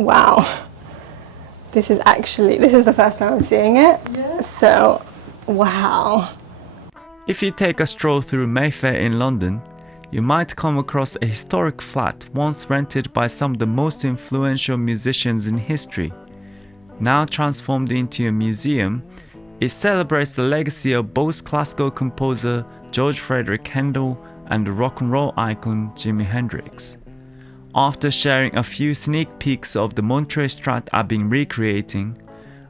Wow. This is the first time I'm seeing it. Yeah. So, wow. If you take a stroll through Mayfair in London, you might come across a historic flat once rented by some of the most influential musicians in history. Now transformed into a museum, it celebrates the legacy of both classical composer George Frederick Handel and the rock and roll icon Jimi Hendrix. After sharing a few sneak peeks of the Montreux Strat I've been recreating,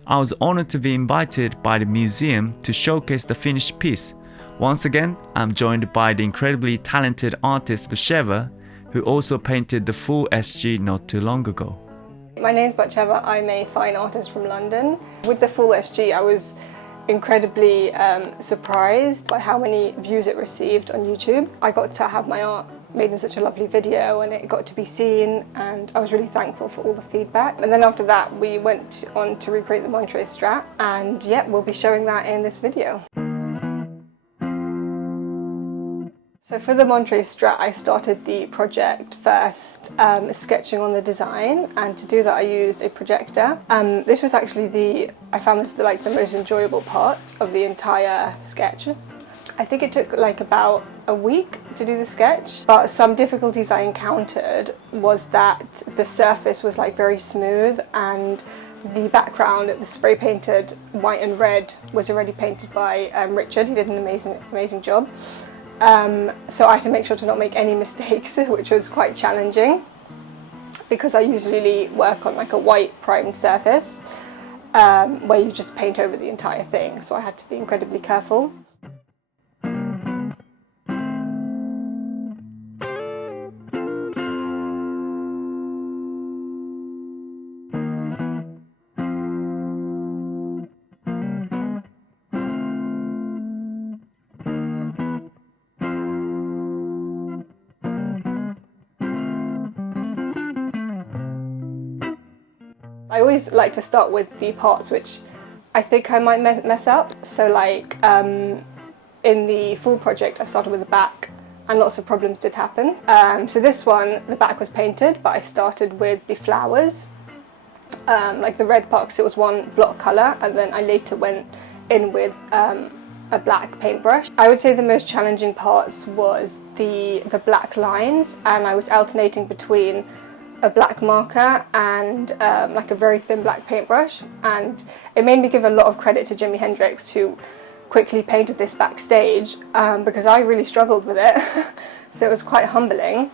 I was honored to be invited by the museum to showcase the finished piece. Once again, I'm joined by the incredibly talented artist Batsheva, who also painted the full SG not too long ago. My name is Batsheva. I'm a fine artist from London. With the full SG, I was incredibly surprised by how many views it received on YouTube. I got to have my art made in such a lovely video and it got to be seen, and I was really thankful for all the feedback. And then after that we went on to recreate the Montreux Strat, and yeah, we'll be showing that in this video. So for the Montreux Strat, I started the project first sketching on the design, and to do that I used a projector. This was actually I found this the most enjoyable part of the entire sketch. I think it took about a week to do the sketch, but some difficulties I encountered was that the surface was very smooth, and the background, the spray painted white and red, was already painted by Richard. He did an amazing job. So I had to make sure to not make any mistakes, which was quite challenging because I usually work on a white primed surface where you just paint over the entire thing, so I had to be incredibly careful. I always like to start with the parts which I think I might mess up. So in the full project I started with the back, and lots of problems did happen. So this one, the back was painted, but I started with the flowers, the red part, because it was one block colour, and then I later went in with a black paintbrush. I would say the most challenging parts was the black lines, and I was alternating between a black marker and a very thin black paintbrush, and it made me give a lot of credit to Jimi Hendrix, who quickly painted this backstage because I really struggled with it. So it was quite humbling.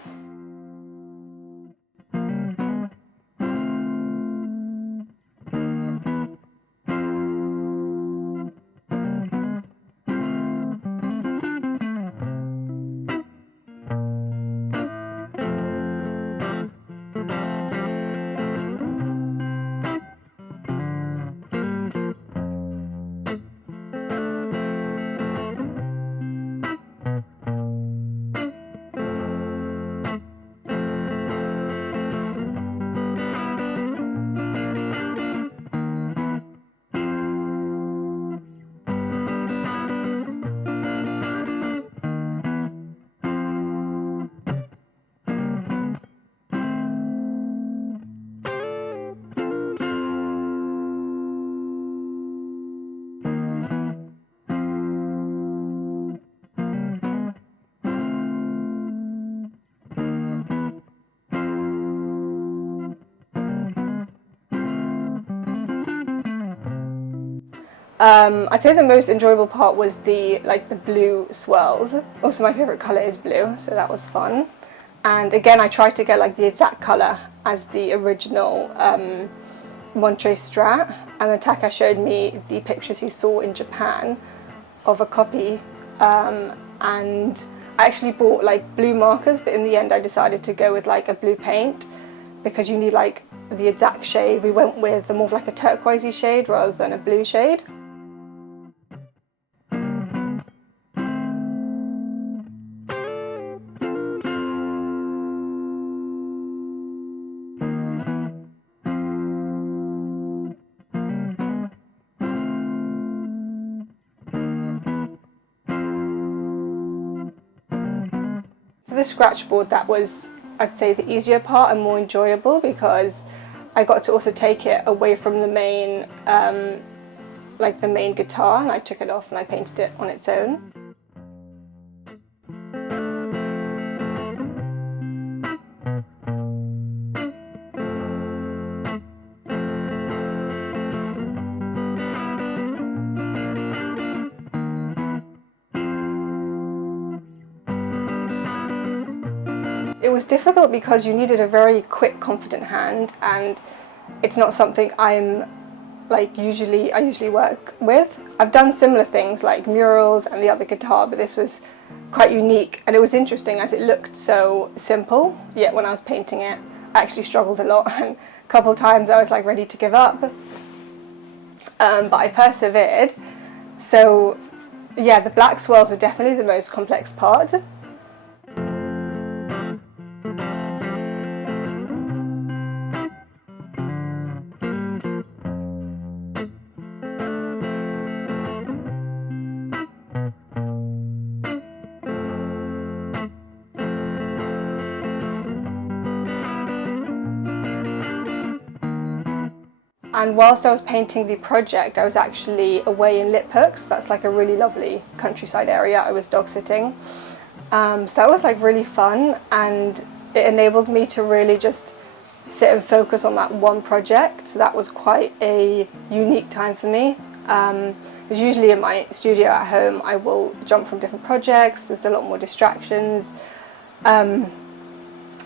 I'd say the most enjoyable part was the blue swirls. Also, my favourite colour is blue, so that was fun. And again, I tried to get the exact colour as the original Montreux Strat. And then Taka showed me the pictures he saw in Japan of a copy, and I actually bought blue markers, but in the end I decided to go with a blue paint because you need the exact shade. We went with more of a turquoisey shade rather than a blue shade. For the scratch board, that was, I'd say, the easier part and more enjoyable because I got to also take it away from the main, like the main guitar, and I took it off and I painted it on its own. It was difficult because you needed a very quick, confident hand, and it's not something I usually work with. I've done similar things like murals and the other guitar, but this was quite unique, and it was interesting as it looked so simple, yet when I was painting it I actually struggled a lot, and a couple of times I was like ready to give up, but I persevered. So yeah, the black swirls were definitely the most complex part. And whilst I was painting the project, I was actually away in Lithooks. That's like a really lovely countryside area. I was dog sitting. So that was like really fun, and it enabled me to really just sit and focus on that one project. So that was quite a unique time for me. Because usually in my studio at home, I will jump from different projects. There's a lot more distractions. So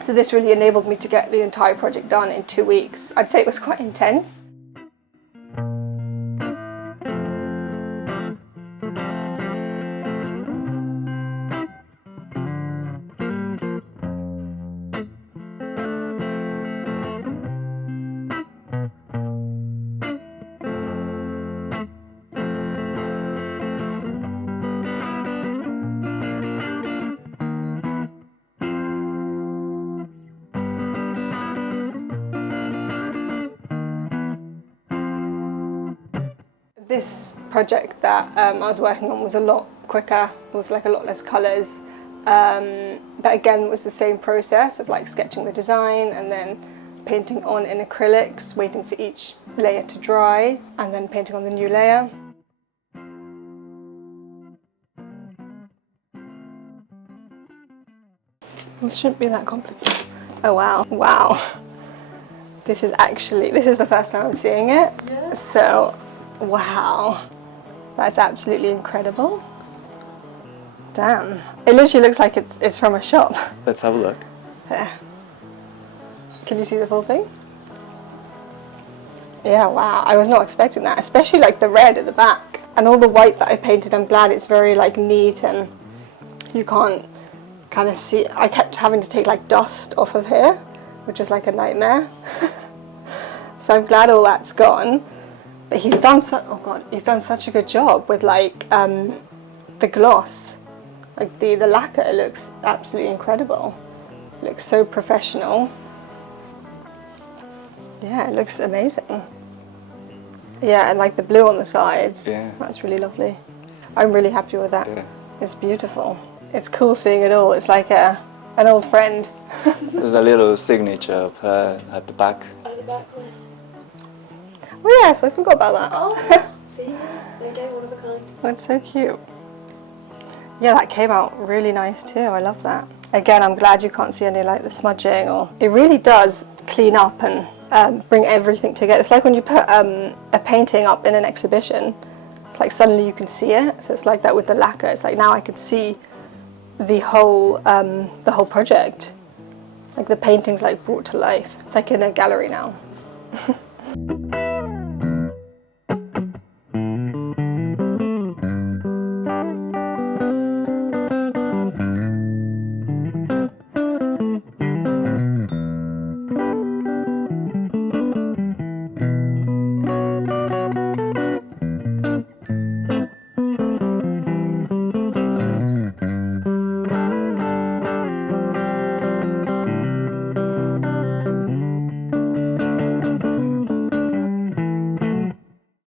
this really enabled me to get the entire project done in 2 weeks. I'd say it was quite intense. This project that I was working on was a lot quicker. It was like a lot less colours, but again it was the same process of like sketching the design and then painting on in acrylics, waiting for each layer to dry, and then painting on the new layer. This shouldn't be that complicated. Oh wow, wow. This is the first time I'm seeing it. Yeah. So, wow, that's absolutely incredible. Damn, it literally looks like it's from a shop. Let's have a look. Yeah. Can you see the full thing? Yeah, wow, I was not expecting that, especially like the red at the back. And all the white that I painted, I'm glad it's very like neat and you can't kind of see. I kept having to take like dust off of here, which was like a nightmare. So I'm glad all that's gone. But he's done such a good job with like the gloss. Like the lacquer, it looks absolutely incredible. It looks so professional. Yeah, it looks amazing. Yeah, and like the blue on the sides. Yeah. That's really lovely. I'm really happy with that. Yeah. It's beautiful. It's cool seeing it all. It's like an old friend. There's a little signature of her at the back. At the back one. Oh yes, I forgot about that. Oh, see, there you go, one of a kind. That's so cute. Yeah, that came out really nice too. I love that. Again, I'm glad you can't see any like the smudging, or it really does clean up and bring everything together. It's like when you put a painting up in an exhibition. It's like suddenly you can see it. So it's like that with the lacquer. It's like now I could see the whole project. Like the painting's like brought to life. It's like in a gallery now.